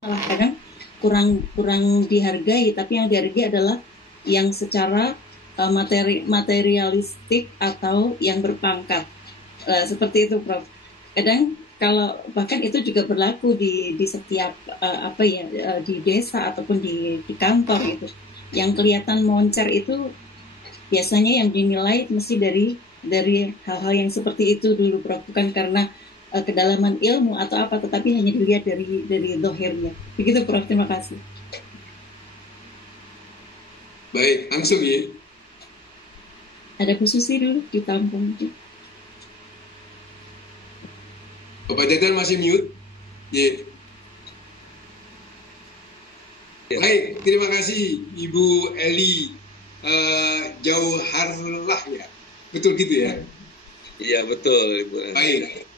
malah kadang kurang kurang dihargai, tapi yang dihargai adalah yang secara materialistik atau yang berpangkat. Seperti itu, Prof. Kadang kalau bahkan itu juga berlaku di setiap di desa ataupun di kantor itu. Yang kelihatan moncer itu biasanya yang dinilai mesti dari hal-hal yang seperti itu dulu, Prof. Bukan karena kedalaman ilmu atau apa, tetapi hanya dilihat dari dohirnya. Begitu, Prof. Terima kasih. Baik, langsung ya. Ada Bu Susi dulu ditampung. Bapak Jadal masih mute? Ya. Baik, terima kasih Ibu Eli Jauharlah ya. Betul gitu ya? Iya, betul Ibu. Baik.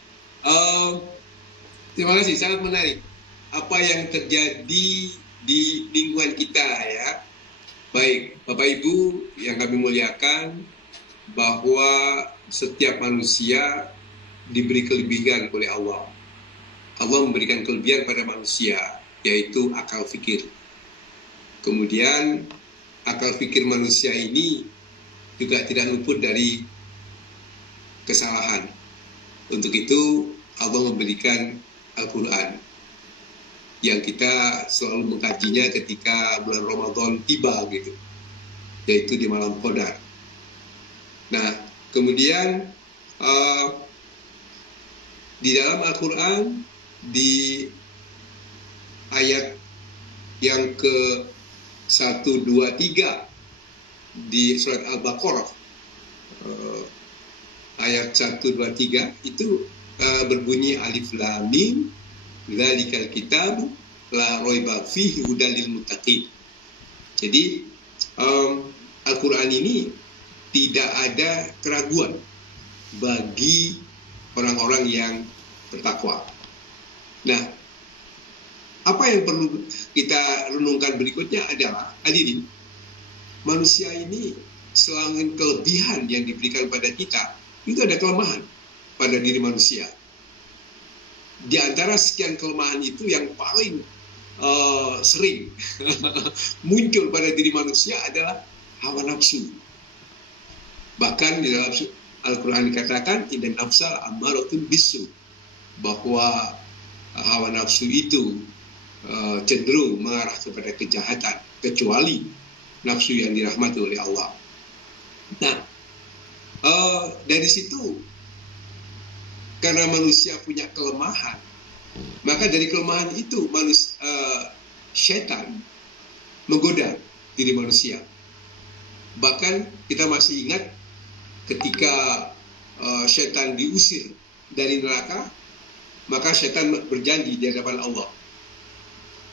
Terima kasih, sangat menarik apa yang terjadi di lingkungan kita ya. Baik, Bapak Ibu yang kami muliakan, bahwa setiap manusia diberi kelebihan oleh Allah. Allah memberikan kelebihan pada manusia, yaitu akal fikir. Kemudian akal fikir manusia ini juga tidak luput dari kesalahan. Untuk itu Allah memberikan Al-Quran yang kita selalu mengkajinya ketika bulan Ramadan tiba gitu, yaitu di malam Qadar. Nah, kemudian di dalam Al-Quran di ayat yang ke 1, 2, 3 di surat Al-Baqarah ayat 1, 2, 3 itu berbunyi alif lam mim dzalikal kitab la raiba fihi hudal lil muttaqin. Jadi Al-Quran ini tidak ada keraguan bagi orang-orang yang bertakwa. Nah, apa yang perlu kita renungkan berikutnya adalah, hadirin, manusia ini selain kelebihan yang diberikan pada kita, itu ada kelemahan pada diri manusia. Di antara sekian kelemahan itu yang paling sering muncul pada diri manusia adalah hawa nafsu. Bahkan di dalam Al-Quran dikatakan inna nafsa ammaratun bisu, bahwa hawa nafsu itu cenderung mengarah kepada kejahatan, kecuali nafsu yang dirahmati oleh Allah. Nah, dari situ, karena manusia punya kelemahan, maka dari kelemahan itu syaitan menggoda diri manusia. Bahkan kita masih ingat ketika syaitan diusir dari neraka, maka syaitan berjanji di hadapan Allah.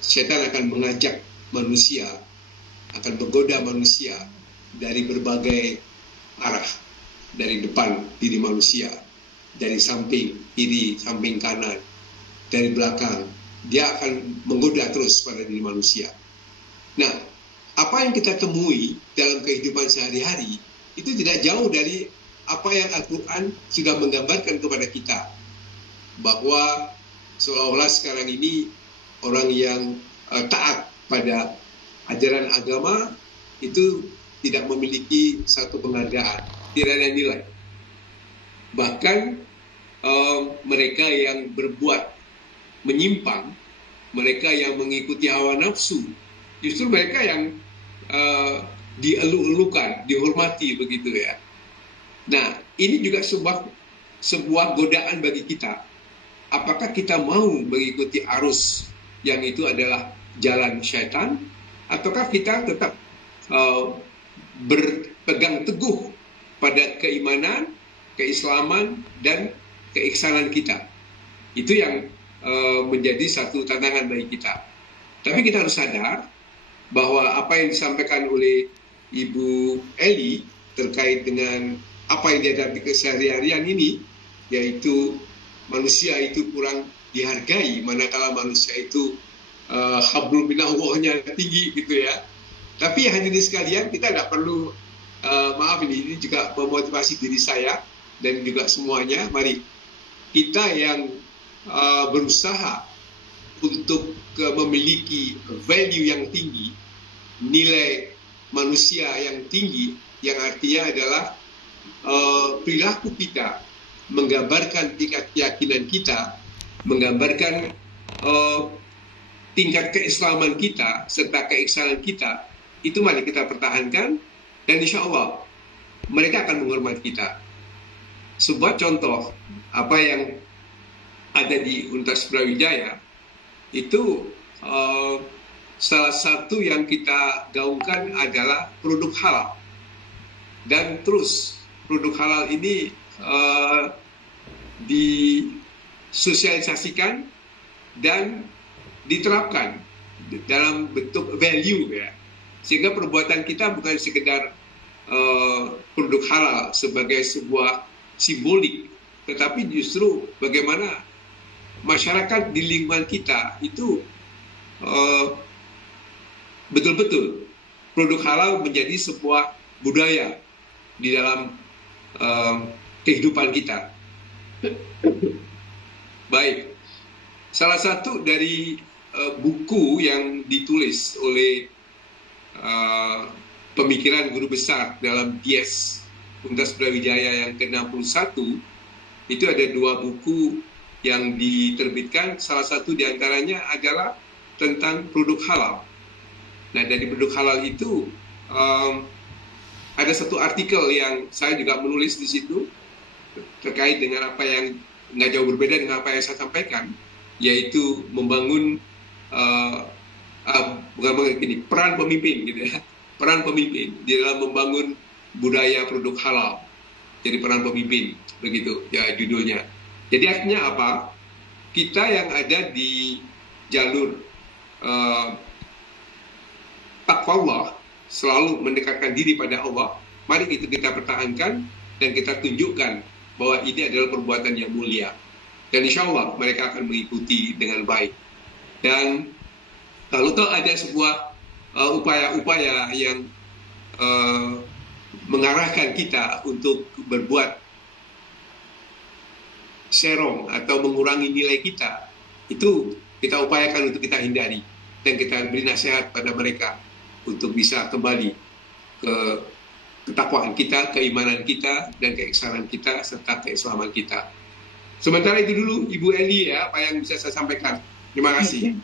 Syaitan akan mengajak manusia, akan menggoda manusia dari berbagai arah, dari depan diri manusia, dari samping kiri, samping kanan, dari belakang. Dia akan menggoda terus pada diri manusia. Nah, apa yang kita temui dalam kehidupan sehari-hari itu tidak jauh dari apa yang Al-Quran sudah menggambarkan kepada kita, bahwa seolah-olah sekarang ini orang yang taat pada ajaran agama itu tidak memiliki satu penghargaan, tidak ada nilai. Bahkan mereka yang berbuat menyimpang, mereka yang mengikuti hawa nafsu, justru mereka yang dielu-elukan, dihormati begitu ya. Nah, ini juga sebuah godaan bagi kita. Apakah kita mau mengikuti arus yang itu adalah jalan syaitan, ataukah kita tetap berpegang teguh pada keimanan, keislaman, dan keiksanan kita? Itu yang menjadi satu tantangan bagi kita. Tapi kita harus sadar bahwa apa yang disampaikan oleh Ibu Eli terkait dengan apa yang dihadapi keseharian ini, yaitu manusia itu kurang dihargai, manakala manusia itu hablum minallahnya tinggi gitu ya. Tapi hadirin sekalian, kita tidak perlu maaf ini juga memotivasi diri saya dan juga semuanya. Mari kita yang berusaha untuk memiliki value yang tinggi, nilai manusia yang tinggi, yang artinya adalah perilaku kita menggambarkan tingkat keyakinan kita, menggambarkan tingkat keislaman kita serta keiksanan kita. Itu mari kita pertahankan, dan insya Allah mereka akan menghormati kita. Sebuah contoh apa yang ada di Universitas Brawijaya itu salah satu yang kita gaungkan adalah produk halal, dan terus produk halal ini disosialisasikan dan diterapkan dalam bentuk value, ya, sehingga perbuatan kita bukan sekedar produk halal sebagai sebuah simbolik, tetapi justru bagaimana masyarakat di lingkungan kita itu betul-betul produk halal menjadi sebuah budaya di dalam kehidupan kita. Baik, salah satu dari buku yang ditulis oleh pemikiran guru besar dalam Dies Universitas Brawijaya yang ke-61, itu ada 2 buku yang diterbitkan. Salah satu diantaranya adalah tentang produk halal. Nah, dari produk halal itu ada satu artikel yang saya juga menulis di situ terkait dengan apa yang nggak jauh berbeda dengan apa yang saya sampaikan, yaitu membangun peran pemimpin, gitu ya, peran pemimpin di dalam membangun budaya produk halal. Jadi peran pemimpin, begitu ya judulnya. Jadi artinya apa? Kita yang ada di jalur takwa Allah, selalu mendekatkan diri pada Allah, mari itu kita pertahankan dan kita tunjukkan bahwa ini adalah perbuatan yang mulia. Dan insya Allah mereka akan mengikuti dengan baik. Dan kalau ada sebuah upaya-upaya yang mengarahkan kita untuk berbuat serong atau mengurangi nilai kita, itu kita upayakan untuk kita hindari, dan kita beri nasihat pada mereka untuk bisa kembali ke ketakwaan kita, keimanan kita, dan keiksanan kita, serta keislaman kita. Sementara itu dulu Ibu Eli, ya, apa yang bisa saya sampaikan. Terima kasih.